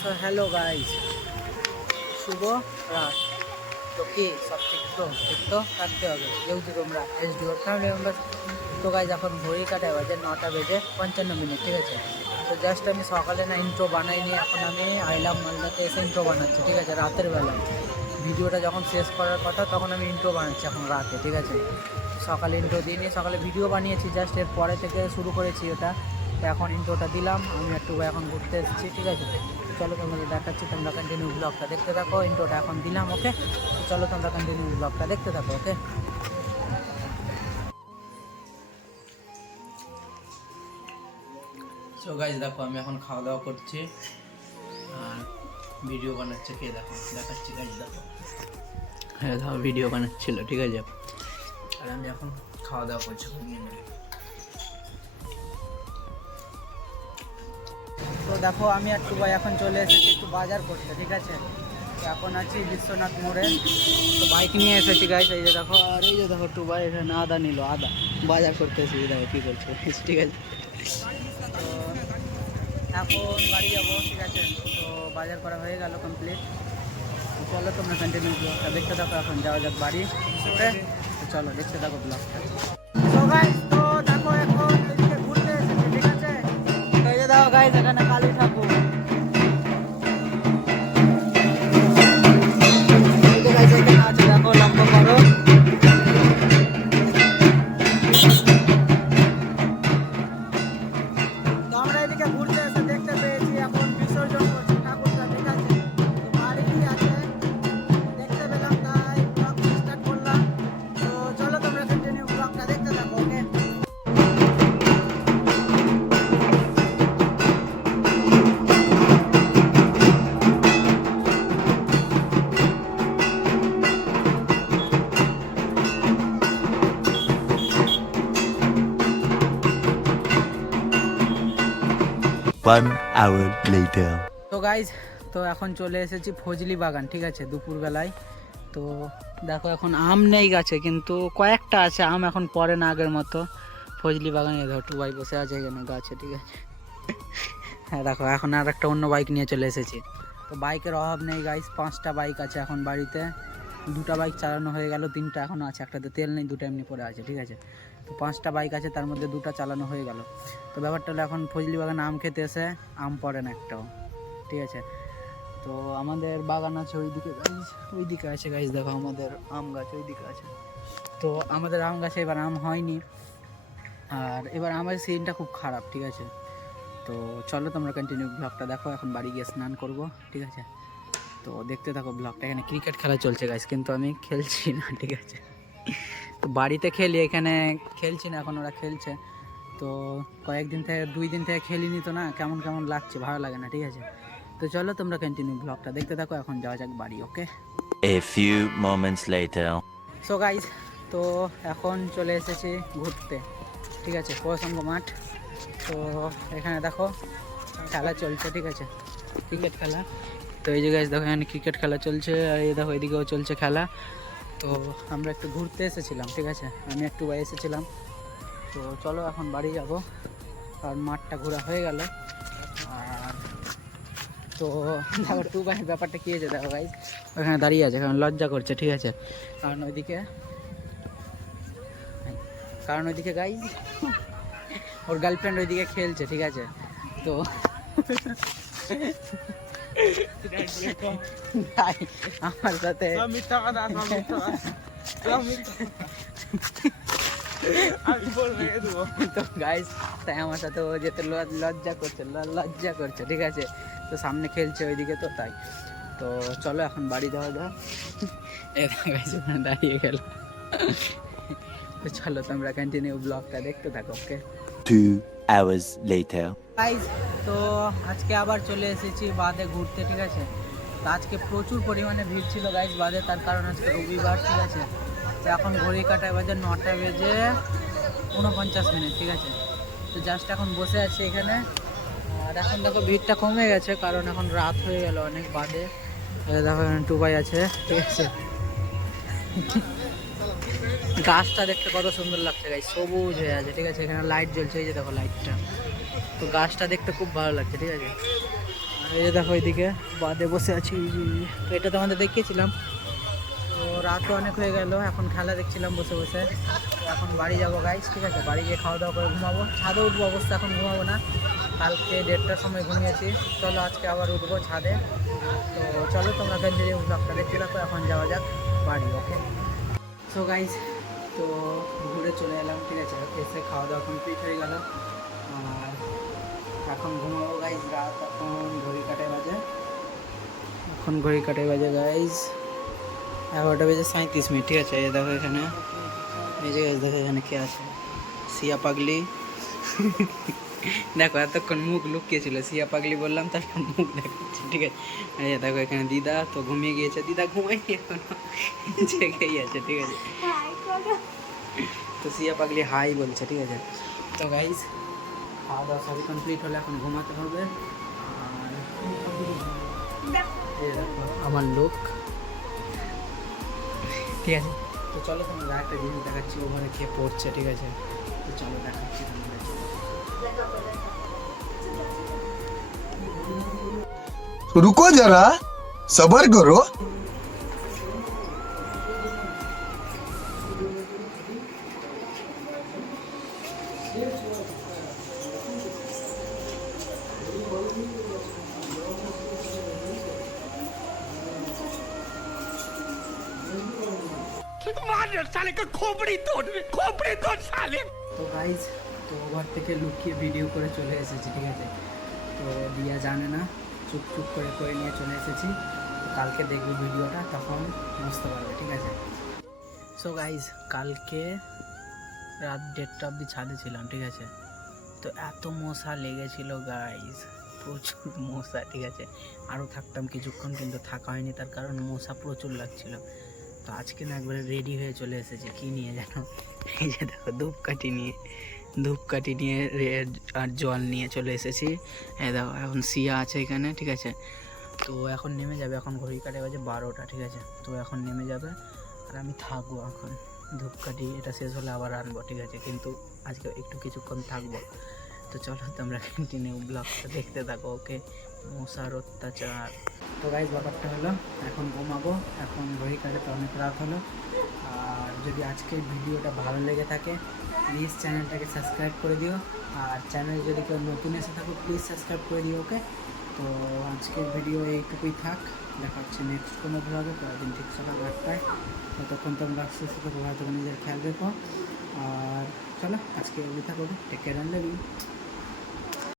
So hello guys, শুভ রাত। তো কি সব ঠিক তো থাকতে হবে, যেহেতু তোমরা এসডিও ফ্যামিলি মেম্বার। তো গাইস এখন ঘড়ি কাটায় বাজে 9টা বেজে 55 মিনিট, ঠিক আছে। তো জাস্ট আমি সকালে না ইন্ট্রো বানাইনি, এখন আমি আইলাম মালদাতে এসে ইন্ট্রো বানাচ্ছি, ঠিক আছে। রাতের বেলায় ভিডিওটা যখন শেষ করার কথা তখন আমি ইন্ট্রো বানাচ্ছি এখন রাতে, ঠিক আছে। সকালে ইন্ট্রো দিইনি, সকালে ভিডিও বানিয়েছি, জাস্ট এর পরে থেকে শুরু করেছি ওটা। তো এখন ইন্ট্রোটা দিলাম, আমি একটু এখন ঘুরতে এসেছি, ঠিক আছে। তো চলো তোমাদের দেখাচ্ছি, তোমরা কন্টিনিউ ব্লগটা দেখতে থাকো। ইন্ট্রোটা এখন দিলাম, ওকে। তো চলো তোমরা কন্টিনিউ ব্লগটা দেখতে থাকো, ওকে। সো গাইজ দেখো, আমি এখন খাওয়া দাওয়া করছি আর ভিডিও বানাচ্ছে কে দেখো, দেখাচ্ছি গাইজ দেখো। হ্যাঁ দেখো, ভিডিও বানাচ্ছিল, ঠিক আছে। আর আমি এখন খাওয়া দাওয়া করছি। তো দেখো, আমি আর টুবাই এখন চলে এসেছি একটু বাজার করতে, ঠিক আছে। এখন আছি বিশ্বনাথ মোড়ে। তো বাইক নিয়ে এসেছি গাইজ, এই যে দেখো। আর এই যে দেখো টুবাই এখানে আদা নিল, আদা বাজার করতে এসেছি, দেখো কী করছে, ঠিক আছে। তো এখন বাড়ি যাবো, ঠিক আছে। তো বাজার করা হয়ে গেল কমপ্লিট। চলো তোমরা কন্টিনিউ ব্লগটা দেখতে থাকো, এখন যাওয়া যাক বাড়ি, ওকে। তো চলো দেখতে থাকো ব্লগটা। তো গাইজ, তো দেখো এখন এদিকে ঘুরতে এসেছি, ঠিক আছে। তো এই যে দেখো গাইজ, এখানে কালী ঠাকুর। এই যে গাইজ এখানে আছে, দেখো লম্বা করো। তো আমরা এদিকে ঘুরতে এসে দেখতে পেয়েছি এখন বিসর্জন করছে ঠাকুরটা, ঠিক আছে। তো বাড়িই আছে, দেখতে পেলাম, তাই ব্লগটা স্টার্ট করলাম। তো চলো তোমরা কন্টিনিউ ব্লগটা দেখতে থাকো, ওকে। One hour later. তো গাইজ, তো এখন চলে এসেছি ফজলি বাগান, ঠিক আছে, দুপুরবেলায়। তো দেখো এখন আম নেই গাছে, কিন্তু কয়েকটা আছে আম, এখন পরে না আগের মতো। ফজলি বাগানে ধর টুবাই বসে আছে এখানে গাছে, ঠিক আছে। হ্যাঁ দেখো, এখন আর একটা অন্য বাইক নিয়ে চলে এসেছি। তো বাইকের অভাব নেই গাইজ, 5টা বাইক আছে এখন বাড়িতে। 2টা বাইক চালানো হয়ে গেল, 3টা এখনও আছে, একটাতে তেল নেই, 2টা এমনি পড়ে আছে, ঠিক আছে। তো 5টা বাইক আছে, তার মধ্যে 2টা চালানো হয়ে গেল। তো ব্যাপারটা হলো এখন ফজলি বাগানে আম খেতে এসে আম পড়ে না একটাও, ঠিক আছে। তো আমাদের বাগান আছে ওইদিকে গাইজ, ওইদিকে আছে গাইজ, দেখো আমাদের আম গাছ ওইদিকে আছে। তো আমাদের আম গাছে এবার আম হয়নি, আর এবার আমের সিজনটা খুব খারাপ, ঠিক আছে। তো চলো তোমরা কন্টিনিউ ব্লগটা দেখো, এখন বাড়ি গিয়ে স্নান করব, ঠিক আছে। তো দেখতে থাকো ব্লগটা। এখানে ক্রিকেট খেলা চলছে গাইজ, কিন্তু আমি খেলছি না, ঠিক আছে। তো বাড়িতে খেলি, এখানে খেলছি না, এখন ওরা খেলছে। তো কয়েকদিন থেকে 2 দিন থেকে খেলিনি, তো না কেমন কেমন লাগছে, ভালো লাগে না, ঠিক আছে। তো চলো তোমরা কন্টিনিউ ব্লগটা দেখতে থাকো, এখন যাওয়া যাক বাড়ি, ওকে। A few moments later. So guys, তো এখন চলে এসেছি ঘুরতে, ঠিক আছে, প্রসঙ্গ মাঠ। তো এখানে দেখো খেলা চলছে, ঠিক আছে, ক্রিকেট খেলা। তো এই যে গাইজ দেখো, এখানে ক্রিকেট খেলা চলছে, আর এই দেখো এদিকেও চলছে খেলা। তো আমরা একটু ঘুরতে এসেছিলাম, ঠিক আছে, আমি একটু এসেছিলাম। তো চলো এখন বাড়ি যাব, আর মাঠটা ঘোরা হয়ে গেল। আর তো দেখো টু ভাই ব্যাপারটা কী হয়েছে, দেখো গাইজ ওখানে দাঁড়িয়ে আছে, কারণ লজ্জা করছে, ঠিক আছে। কারণ ওইদিকে গাইজ ওর গার্লফ্রেন্ড ওইদিকে খেলছে, ঠিক আছে। তো আমার সাথে তো গাইজ, তাই আমার সাথে ও যেতে লজ্জা করছে, ঠিক আছে। তো সামনে খেলছে ওইদিকে, তো তাই। তো চলো এখন বাড়ি যাওয়া যাক। গাইজ ওখানে দাঁড়িয়ে গেল। তো চলো তোমরা কন্টিনিউ ব্লগটা দেখতে থাকো, ওকে। 2 hours later. গাইজ, তো আজকে আবার চলে এসেছি বাদে ঘুরতে, ঠিক আছে। তো আজকে প্রচুর পরিমাণে ভিড় ছিল গাইজ বাদে, তার কারণ আজকে রবিবার, ঠিক আছে। তো এখন ঘড়ি কাটায় বাজে 9টা বেজে 49 মিনিট, ঠিক আছে। তো জাস্ট এখন বসে আছি এখানে, আর এখন দেখো ভিড়টা কমে গেছে, কারণ এখন রাত হয়ে গেল অনেক বাদে। দেখো এখানে টুবাই আছে, ঠিক আছে। গাছটা দেখতে কত সুন্দর লাগছে গাইজ, সবুজ হয়ে আছে, ঠিক আছে। এখানে লাইট জ্বলছে, এই যে দেখো লাইটটা। তো গাছটা দেখতে খুব ভালো লাগছে, ঠিক আছে। এই যে দেখো এইদিকে বাদে বসে আছি, তো এটা তোমাদের দেখিয়েছিলাম। তো রাতও অনেক হয়ে গেল, এখন খেলা দেখছিলাম বসে বসে। তো এখন বাড়ি যাবো গাইস, ঠিক আছে, বাড়ি গিয়ে খাওয়া দাওয়া করে ঘুমাবো। ছাদে উঠবো অবস্থা, এখন ঘুমাবো না, কালকে 1:30টার সময় ঘুমিয়েছি। চলো আজকে আবার উঠবো ছাদে। তো চলো তোমরা কন্টিনিউ ব্লগটা দেখতে থাকো, এখন যাওয়া যাক বাড়ি। ওকে, সো গাইস, তো ঘুরে চলে এলাম, ঠিক আছে, এসে খাওয়া দাওয়া কমপ্লিট হয়ে গেল। আর এখন ঘুমাবো গাইস, রাত এখন ঘড়ি কাটায় বাজে, গাইস 11:37, ঠিক আছে। এই দেখো এখানে, এই যে দেখো এখানে কে আছে, সিয়া পাগলি। দেখো এতক্ষণ মুখ লুকিয়েছিল, সিয়া পাগলি বললাম, তারপর মুখ দেখাচ্ছি, ঠিক আছে। এই যে দেখো এখানে দিদা তো ঘুমিয়ে গিয়েছে, দিদা ঘুমায়নি এখনো, জেগেই আছে, ঠিক আছে। তো সিয়া পাগলি হাই বলছে, ঠিক আছে। তো গাইস খাওয়া দাওয়া সবই কমপ্লিট হলে এখন ঘুমাতে হবে। আর এই দেখো আমার লোক, ঠিক আছে। তো চলো তোমার একটা জিনিস দেখাচ্ছি, ওখানে খেয়ে পড়ছে, ঠিক আছে। তো চলো দেখাচ্ছি তোমাদের। रुको जरा सबर करो। তো গাইজ, তো ওভার থেকে লুকিয়ে ভিডিও করে চলে এসেছি, ঠিক আছে। তো দিয়া জানে না, চুপ চুপ করে করে নিয়ে চলে এসেছি। তো কালকে দেখবি ভিডিওটা, তখন বুঝতে পারবে, ঠিক আছে। সো গাইজ, কালকে রাত 1:30 অবধি ছাদে ছিলাম, ঠিক আছে। তো এত মশা লেগেছিল গাইজ, প্রচুর মশা, ঠিক আছে। আরও থাকতাম কিছুক্ষণ, কিন্তু থাকা হয়নি, তার কারণ মশা প্রচুর লাগছিল। তো আজকে না একবারে রেডি হয়ে চলে এসেছে, কি নিয়ে জানো, এই যে দেখো ধূপকাঠি নিয়ে আর জল নিয়ে চলে এসেছি। এই দেখো এখন সিয়া আছে এখানে, ঠিক আছে। তো এখন নেমে যাবে, এখন ঘড়ি কাটে বাজে 12টা, ঠিক আছে। তো এখন নেমে যাবে, আর আমি থাকবো এখন। ধূপকাঠি এটা শেষ হলে আবার আনবো, ঠিক আছে, কিন্তু আজকে একটু কিছুক্ষণ থাকবো। তো চলো তোমরা কন্টিনিউ ব্লগটা দেখতে থাকো। ওকে, মশার অত্যাচার। তো গাইজ ব্যাপারটা হলো, এখন ঘুমাবো, এখন ঘড়ি কাটে তো অনেক রাত হলো। আর যদি আজকের ভিডিওটা ভালো লেগে থাকে, প্লিজ চ্যানেলটাকে সাবস্ক্রাইব করে দিও। আর চ্যানেলে যদি কেউ নতুন এসে থাকো, প্লিজ সাবস্ক্রাইব করে দিও। ওকে, তো আজকের ভিডিও এইটুকুই থাক, দেখা হচ্ছে নেক্সট কোনো ব্লগে, পরেরদিন ঠিক সকাল 8টায়। ততক্ষণ তোমরা সুস্থ থাকো, হয়তো নিজের খেয়াল রেখো। আর চলো আজকে এগুলি থাকো, take care and love you.